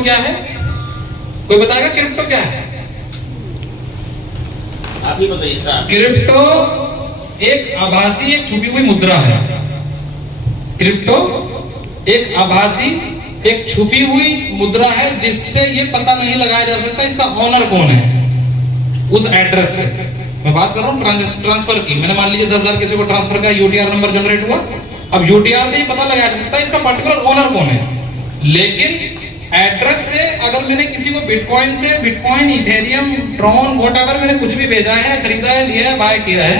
Crypto क्या है? कोई बताएगा क्रिप्टो क्या है? आप ही बताइए सर। क्रिप्टो एक आभासी, एक छुपी हुई मुद्रा है। क्रिप्टो एक आभासी, एक छुपी हुई मुद्रा है जिससे ये पता नहीं लगाया जा सकता इसका ओनर कौन है उस एड्रेस से। मैं बात कर रहा हूँ ट्रांसफर की। मैंने मान लीजिए 10,000 किसी को ट्रांसफर का, यूटीआर नंबर जनरेट हुआ। अब यूटीआर से ही पता लगाया जा सकता है इसका पर्टिकुलर ओनर कौन है। लेकिन एड्रेस से अगर मैंने किसी को बिटकॉइन से, बिटकॉइन, इथेरियम, ट्रॉन, व्हाटएवर मैंने कुछ भी भेजा है, खरीदा है, लिया है, बाय किया है,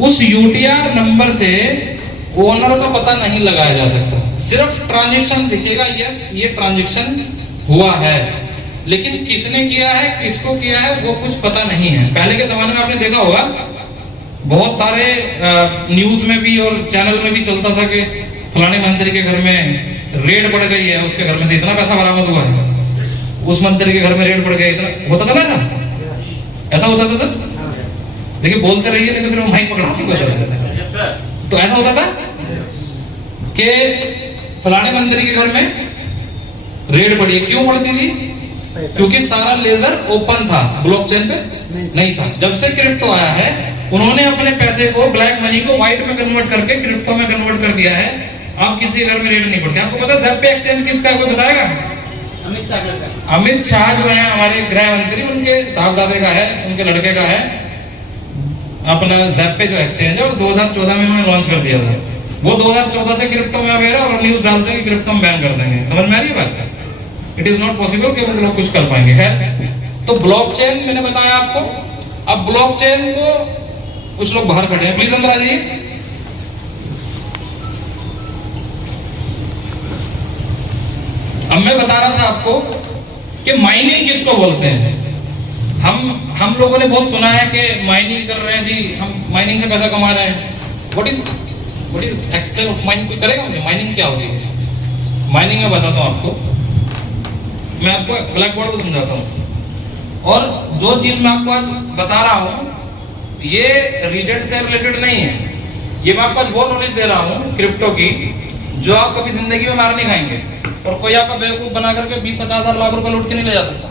उस यूटीआर नंबर से ओनर का पता नहीं लगाया जा सकता। सिर्फ ट्रांजैक्शन दिखेगा, यस ये ट्रांजैक्शन हुआ है, लेकिन किसने किया है, किसको किया है, वो कुछ पता नहीं है। पहले के जमाने में आपने देखा होगा बहुत सारे न्यूज में भी और चैनल में भी चलता था कि फलाने मंत्री के घर में रेड पड़ गई है, उसके घर में से इतना पैसा बरामद हुआ है, उस मंत्री के घर में रेड पड़ गई, इतना होता था ना सर? ऐसा होता था सर? देखिए बोलते रहिए नहीं तो फिर वो माइक पकड़ा दूंगा। तो ऐसा होता था कि फलाने मंत्री के घर में रेड पड़ी। क्यों पड़ती थी? क्योंकि सारा लेजर ओपन था, ब्लॉकचेन पे नहीं था। जब से क्रिप्टो आया है उन्होंने अपने पैसे को, ब्लैक मनी को व्हाइट में कन्वर्ट करके क्रिप्टो में कन्वर्ट कर दिया है। अब किसी के घर में रेड नहीं पड़ती। आपको पता है ज़ेप एक्सचेंज किसका है, कोई बताएगा? अमित शाह का। अमित शाह जो है हमारे गृह मंत्री, उनके साहबजादे का है, उनके लड़के का है अपना ज़ेप जो एक्सचेंज है, और 2014 में उन्होंने लॉन्च कर दिया था। वो 2014 से क्रिप्टो में अवेयर है और न्यूज डालते हैं कि क्रिप्टो में बैन कर देंगे। समझ में आ रही है बात? इट इज नॉट पॉसिबल कि वो लोग कुछ कर पाएंगे। खैर, तो ब्लॉकचेन मैंने बताया आपको। अब ब्लॉकचेन को कुछ लोग बाहर बैठे हैं, प्लीज अंदर आ जाइए। अब मैं बता रहा था आपको कि माइनिंग किसको बोलते हैं। हम लोगों ने बहुत सुना है कि माइनिंग कर रहे हैं जी, हम माइनिंग से पैसा कमा रहे हैं। What is explain of mining? कोई करेगा मुझे? माइनिंग क्या होती है? माइनिंग में बताता हूं आपको, मैं आपको ब्लैक बोर्ड को समझाता हूं। और जो चीज मैं आपको आज बता रहा हूं ये रीजन से रिलेटेड नहीं है। ये मैं आपको आज वो नॉलेज दे रहा हूं क्रिप्टो की जो आप कभी जिंदगी में मार नहीं खाएंगे, और कोई आपका बेवकूफ बना करके 20-50 हजार लाख रुपए लूट के नहीं ले जा सकता।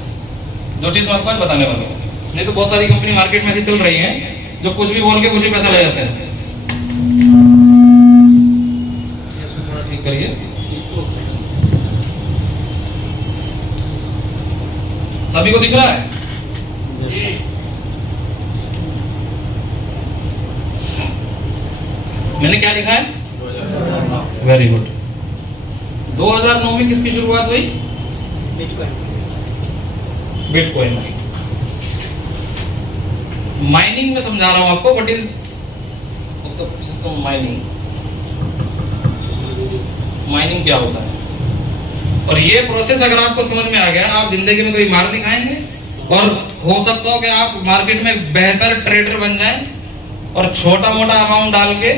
जो चीज मैं आपको आज बताने वाला हूँ। नहीं तो बहुत सारी कंपनी मार्केट में ऐसी चल रही हैं जो कुछ भी बोल के कुछ भी पैसा ले जाते हैं। थोड़ा ठीक करिए, सभी को दिख रहा है? मैंने क्या लिखा है? Very good. 2009 में किसकी शुरुआत हुई? बिटकॉइन। माइनिंग में समझा रहा हूं आपको what is system mining. Mining क्या होता है, और ये प्रोसेस अगर आपको समझ में आ गया, आप जिंदगी में कोई मार नहीं खाएंगे, और हो सकता हो कि आप मार्केट में बेहतर ट्रेडर बन जाएं और छोटा मोटा अमाउंट डाल के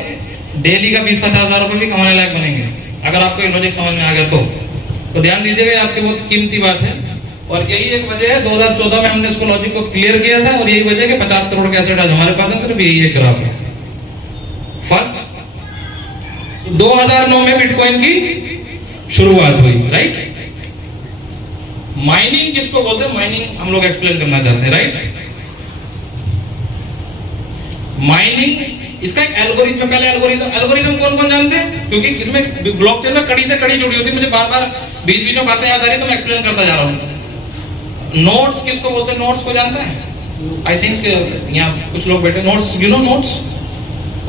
डेली का 20-50 हजार रुपए भी कमाने लायक बनेंगे, अगर आपको ये लॉजिक समझ में आ गया तो ध्यान दीजिएगा, ये आपकी बहुत कीमती बात है। और यही एक वजह है 2014 में हमने इसको लॉजिक को क्लियर किया था, और यही वजह है कि 50 करोड़ के एसेट आज हमारे पास है। सिर्फ यही एक ग्राफ है। फर्स्ट 2009 में बिटकॉइन की शुरुआत हुई, राइट। माइनिंग किसको बोलते हैं? माइनिंग हम लोग एक्सप्लेन करना चाहते हैं, राइट। माइनिंग इसका एक एल्गोरिथम है। पहले एल्गोरिथम कौन कौन जानते हैं? क्योंकि इसमें ब्लॉकचेन में कड़ी से कड़ी जुड़ी होती है। मुझे बार बार बीच बीच में बातें याद आ रही है तो मैं एक्सप्लेन करता जा रहा हूँ। नोट्स किसको बोलते हैं? नोट्स को जानते हैं? आई थिंक यहाँ कुछ लोग बैठे। Notes, you know notes?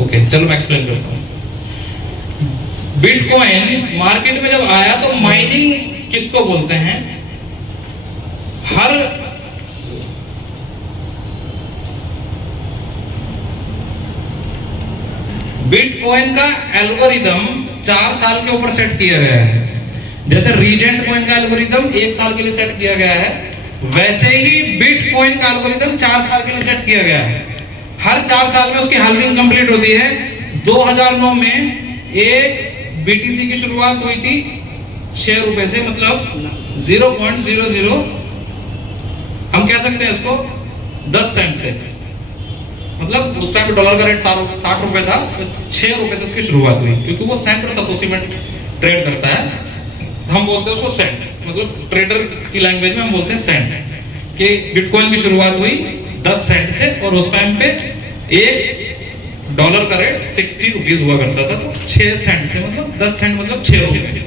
Okay, चलो मैं एक्सप्लेन करता हूँ। बिटकॉइन मार्केट में जब आया तो माइनिंग किसको बोलते हैं? हर बिटकॉइन का एल्गोरिदम 4 साल के ऊपर सेट किया गया है। जैसे रीजेंट कॉइन का एल्गोरिदम 1 साल के लिए सेट किया गया है, वैसे ही बिटकॉइन का एल्गोरिदम 4 साल के लिए सेट किया गया है। हर 4 साल में उसकी हाल्विंग कंप्लीट होती है। 2009 में एक बीटीसी की शुरुआत हुई थी 6 रुपए से, मतलब 0.00 हम कह सकते हैं इसको 10 सेंट से। मतलब उस टाइम डॉलर का रेट 60 रुपए था, 6 रुपए से उसकी शुरुआत हुई, क्योंकि वो सेंट और सतोशी में ट्रेड करता है, हम बोलते हैं उसको सेंट। मतलब ट्रेडर की लैंग्वेज में हम बोलते हैं सेंट, कि बिटकॉइन की शुरुआत हुई 10 सेंट से और उस टाइम पे $1 का रेट 60 रुपीज हुआ करता था, तो 6 सेंट से मतलब 10 सेंट मतलब 6 रुपए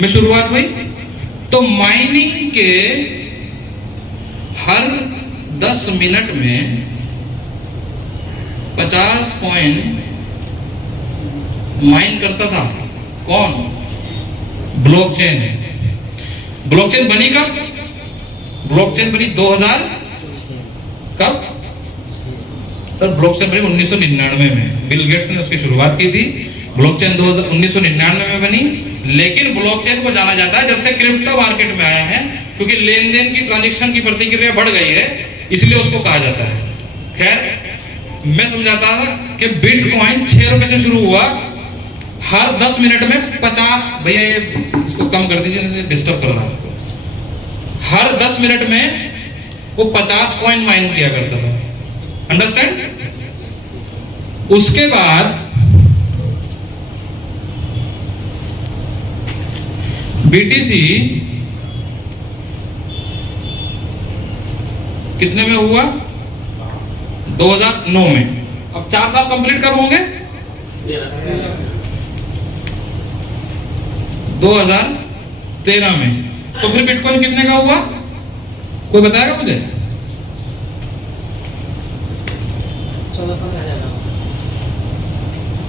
में शुरुआत हुई। तो माइनिंग के हर 10 मिनट में 50 कॉइन माइन करता था। कौन? ब्लॉकचेन। ब्लॉकचेन बनी कब? ब्लॉकचेन बनी 2000 कब? सर ब्लॉकचेन बनी 1999 में, बिल गेट्स ने उसकी शुरुआत की थी। ब्लॉकचेन 1999 में बनी, लेकिन ब्लॉकचेन को जाना जाता है जब से क्रिप्टो मार्केट में आया है, क्योंकि लेन देन की ट्रांजैक्शन की प्रतिक्रिया बढ़ गई है, इसलिए उसको कहा जाता है। खैर मैं समझाता था कि बिटकॉइन 6 रुपए से शुरू हुआ, हर 10 मिनट में 50, भैया ये इसको कम कर दीजिए, डिस्टर्ब कर रहा है। हर 10 मिनट में वो 50 कॉइन माइन किया करता था। अंडरस्टैंड? उसके बाद बीटीसी कितने में हुआ? 2009 में। अब 4 साल कंप्लीट कब होंगे? 2013 में। तो फिर बिटकॉइन कितने का हुआ? कोई बताएगा मुझे?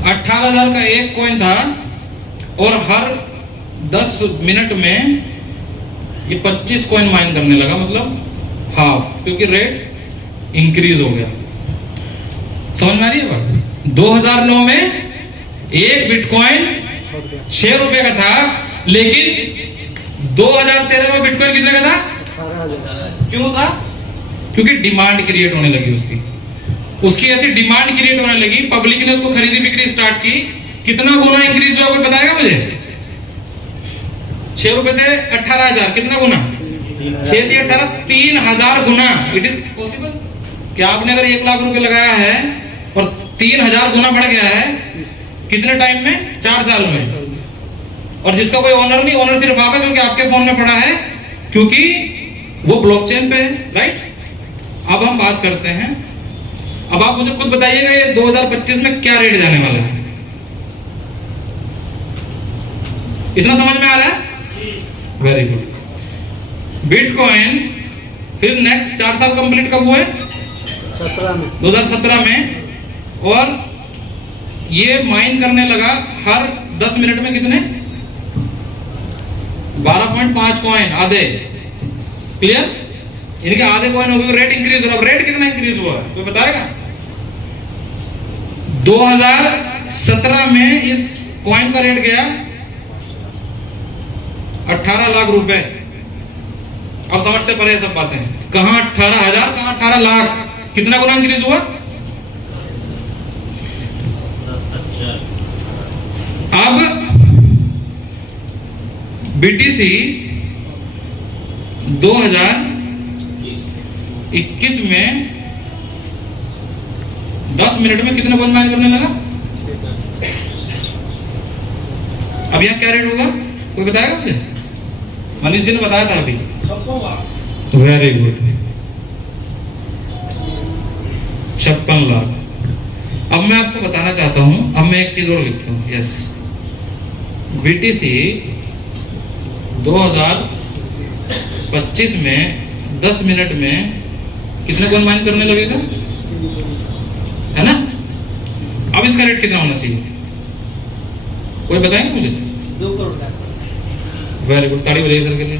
18,000 का एक कॉइन था और हर 10 मिनट में ये 25 कॉइन माइन करने लगा, मतलब हाफ, क्योंकि रेट इंक्रीज हो गया। समझ में आ रही है बात? 2009 में एक बिटकॉइन 6 रुपए का था, लेकिन 2013 में बिटकॉइन कितने का था? 18,000। क्यों था? क्योंकि डिमांड क्रिएट होने लगी उसकी ऐसी डिमांड क्रिएट होने लगी, पब्लिक ने उसको खरीदी बिक्री स्टार्ट की। कितना गुना इंक्रीज हुआ कोई बताएगा मुझे? 6 रुपए से 18,000, कितना गुना? 6 से 18, 3,000 गुना। इट इज पॉसिबल कि आपने अगर 1 लाख रुपए लगाया है और 3,000 गुना बढ़ गया है, कितने टाइम में? 4 साल में। और जिसका कोई ओनर नहीं, ओनर सिर्फ आप है, क्योंकि आपके फोन में पड़ा है, क्योंकि वो ब्लॉकचेन पे है, राइट? अब हम बात करते हैं, अब आप मुझे खुद बताइएगा ये 2025 में क्या रेट जाने वाला है? इतना समझ में आ रहा है? Very good. बिटकॉइन फिर नेक्स्ट 4 साल कंप्लीट कब हुए? 2017 में। और ये माइन करने लगा हर 10 मिनट में कितने? 12.5 कॉइन, आधे। क्लियर? इनके आधे कॉइन हो गए, रेट इंक्रीज हुआ। रेट कितना इंक्रीज हुआ कोई बताएगा? 2017 में इस कॉइन का रेट गया 18 लाख रुपए। अब समझ से परे सब बातें, कहां 18,000, कहां 18 लाख, कितना गुना इंक्रीज हुआ? अब बीटीसी 2021 में 10 मिनट में कितने कॉइन माइन करने लगा? अब यहाँ क्या रेट होगा कोई बताएगा मुझे? मनीष जी ने बताया था अभी। Very good, 56 lakh. अब मैं आपको बताना चाहता हूं, अब मैं एक चीज और लिखता हूं। यस, बीटीसी 2025 में 10 मिनट में कितने कॉइन माइन करने लगेगा, है ना? अब इसका रेट कितना होना चाहिए कोई बताएंगे मुझे? 2 करोड़ का। वेरी गुड, ताली बजाइए सर के लिए।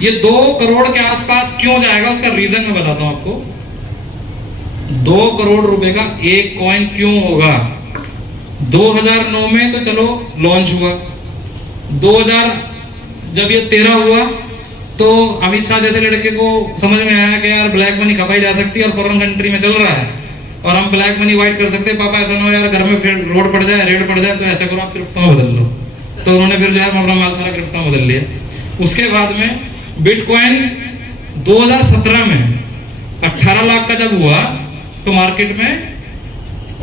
ये 2 करोड़ के आसपास क्यों जाएगा उसका रीजन मैं बताता हूं आपको। 2 करोड़ रुपए का एक कॉइन क्यों होगा? 2009 में तो चलो लॉन्च हुआ, 2000 जब ये 13 हुआ तो अमित शाह जैसे लड़के को समझ में आया कि यार ब्लैक मनी खपाई जा सकती है और फॉरेन कंट्री में चल रहा है और हम ब्लैक मनी वाइट कर सकते हैं। पापा ऐसा ना हो यार घर में फिर रोड पड़ जाए, रेड पड़ जाए, तो ऐसा करो आप क्रिप्टो में बदल लो। तो उन्होंने फिर जो है अपना माल सारा क्रिप्टो में बदल लिया। उसके बाद में बिटकॉइन 2017 में 18 लाख का जब हुआ तो मार्केट में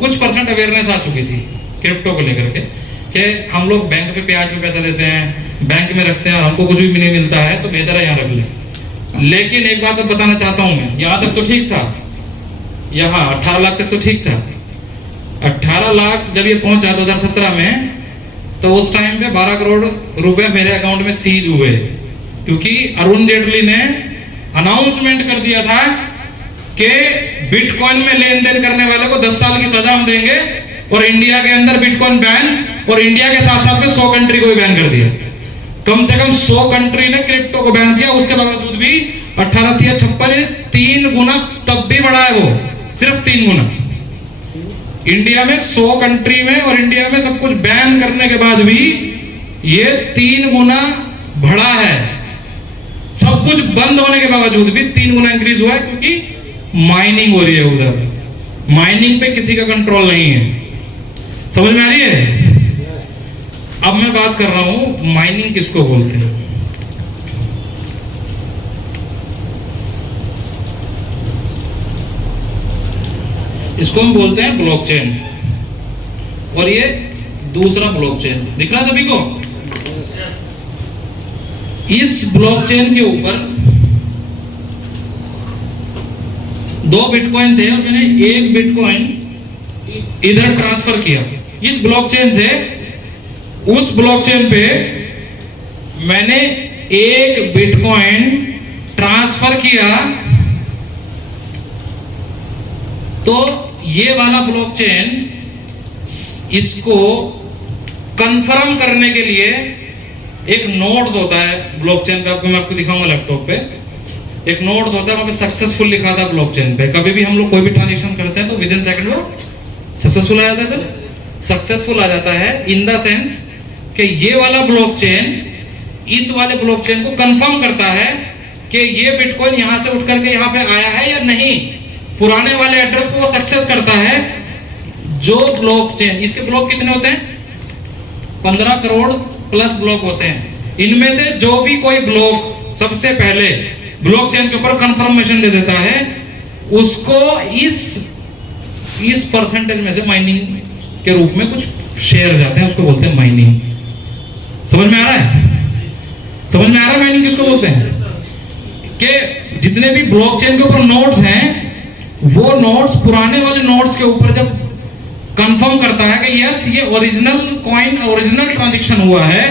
कुछ परसेंट अवेयरनेस आ चुकी थी क्रिप्टो को लेकर के। कि हम लोग बैंक पे ब्याज पे पैसा देते हैं, बैंक में रखते हैं और हमको कुछ भी नहीं मिलता है, तो बेहतर है यहाँ रख ले। लेकिन एक बात अब बताना चाहता हूं मैं, यहां तक तो ठीक था, यहाँ 18 लाख तक तो ठीक था। 18 लाख जब ये पहुंचा 2017 में, तो उस टाइम पे 12 करोड़ रुपए मेरे अकाउंट में सीज हुए, क्योंकि अरुण जेटली ने अनाउंसमेंट कर दिया था कि बिटकॉइन में लेन देन करने वाले को 10 साल की सजा हम देंगे, और इंडिया के अंदर बिटकॉइन बैन, और इंडिया के साथ साथ में 100 कंट्री को भी बैन कर दिया। कम से कम 100 कंट्री ने क्रिप्टो को बैन किया, उसके बावजूद भी 18 या 56 3 गुना तब भी बढ़ा है वो, सिर्फ 3 गुना। इंडिया में 100 कंट्री में और इंडिया में सब कुछ बैन करने के बाद भी ये 3 गुना बढ़ा है। सब कुछ बंद होने के बावजूद भी 3 गुना इंक्रीज हुआ है, क्योंकि माइनिंग हो रही है उधर। माइनिंग पे किसी का कंट्रोल नहीं है, समझ में आ रही है? अब मैं बात कर रहा हूं माइनिंग किसको बोलते हैं। इसको हम बोलते हैं ब्लॉकचेन, और ये दूसरा ब्लॉकचेन दिख रहा सभी को। इस ब्लॉकचेन के ऊपर 2 बिटकॉइन थे और मैंने 1 बिटकॉइन इधर ट्रांसफर किया। इस ब्लॉकचेन से उस ब्लॉकचेन पे मैंने 1 बिटकॉइन ट्रांसफर किया, तो ये वाला ब्लॉकचेन इसको कंफर्म करने के लिए एक नोड्स होता है ब्लॉकचेन पे, आपको मैं आपको दिखाऊंगा लैपटॉप पे। एक नोड्स होता है, वहां पे सक्सेसफुल लिखा था ब्लॉकचेन पे। कभी भी हम लोग कोई भी ट्रांजैक्शन करते हैं तो विद इन सेकंड वो सक्सेसफुल आ जाता है। सर सक्सेसफुल आ जाता है इन द सेंस कि ये वाला ब्लॉकचेन इस वाले ब्लॉकचेन को कंफर्म करता है कि ये बिटकॉइन यहां से उठ करके यहां पे आया है या नहीं। पुराने वाले एड्रेस को वो सक्सेस करता है। जो ब्लॉकचेन, इसके ब्लॉक कितने होते हैं? 15 करोड़ प्लस ब्लॉक होते हैं। इनमें से जो भी कोई ब्लॉक सबसे पहले ब्लॉकचेन के ऊपर कंफर्मेशन दे देता है, उसको इस परसेंटेज में से माइनिंग के रूप में कुछ शेयर जाते हैं, उसको बोलते हैं माइनिंग। समझ में आ रहा है? समझ में आ रहा है माइनिंग किसको बोलते हैं? कि जितने भी ब्लॉकचेन के ऊपर नोड्स हैं, वो नोड्स पुराने वाले नोड्स के ऊपर जब कंफर्म करता है कि यस ये ओरिजिनल कॉइन, ओरिजिनल ट्रांजैक्शन हुआ है,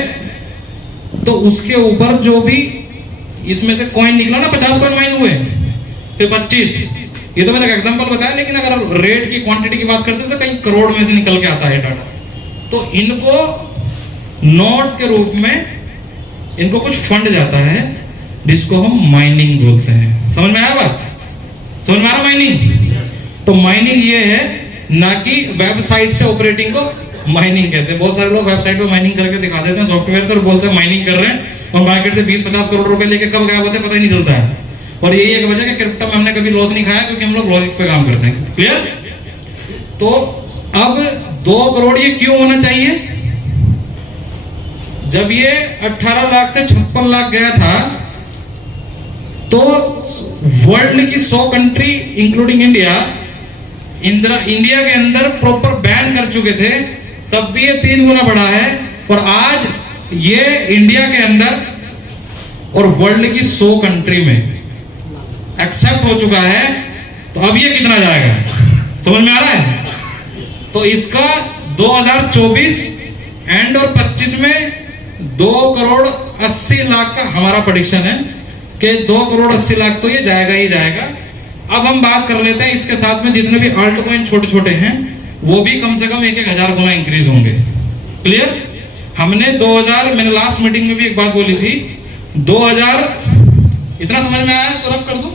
तो उसके ऊपर जो भी इसमें से कॉइन निकला ना, 50 कॉइन माइन हुए, फिर 25, ये तो मैंने एक एग्जांपल बताया, लेकिन अगर रेट की क्वांटिटी की बात करते तो कई करोड़ में से निकल के आता है डाटा। तो इनको नोड्स के रूप में इनको कुछ फंड जाता है, जिसको हम माइनिंग बोलते हैं। समझ में आया बात? समझ में आ रहा माइनिंग? तो माइनिंग ये है, ना कि वेबसाइट से ऑपरेटिंग को माइनिंग कहते हैं। बहुत सारे लोग वेबसाइट पे माइनिंग करके दिखा देते हैं सॉफ्टवेयर से और बोलते हैं माइनिंग कर रहे हैं, और मार्केट से 20-50 करोड़ रुपए लेके कब गायब होते हैं पता ही नहीं चलता है। और यही एक वजह है कि क्रिप्टो में हमने कभी लॉस नहीं खाया, क्योंकि हम लोग लॉजिक पे काम करते हैं। क्लियर? तो अब 2 करोड़ ये क्यों होना चाहिए? जब ये 18 लाख से 56 लाख गया था, तो वर्ल्ड की 100 कंट्री इंक्लूडिंग इंडिया के अंदर प्रॉपर बैन कर चुके थे, तब भी ये 3 गुना बढ़ा है। और आज ये इंडिया के अंदर और वर्ल्ड की 100 कंट्री में एक्सेप्ट हो चुका है। तो अब ये कितना जाएगा? समझ में आ रहा है? तो इसका 2024 एंड और 25 में 2 करोड़ 80 लाख का हमारा प्रेडिक्शन है कि 2 करोड़ 80 लाख तो ये जाएगा ही जाएगा। अब हम बात कर लेते हैं इसके साथ में जितने भी अल्ट कॉइन छोटे छोटे हैं, वो भी कम से कम 1-1 हजार गुना इंक्रीज होंगे। क्लियर? हमने 2000, मैंने लास्ट मीटिंग में भी एक बात बोली थी, 2000 इतना समझ में आया? इसको रफ कर दूं?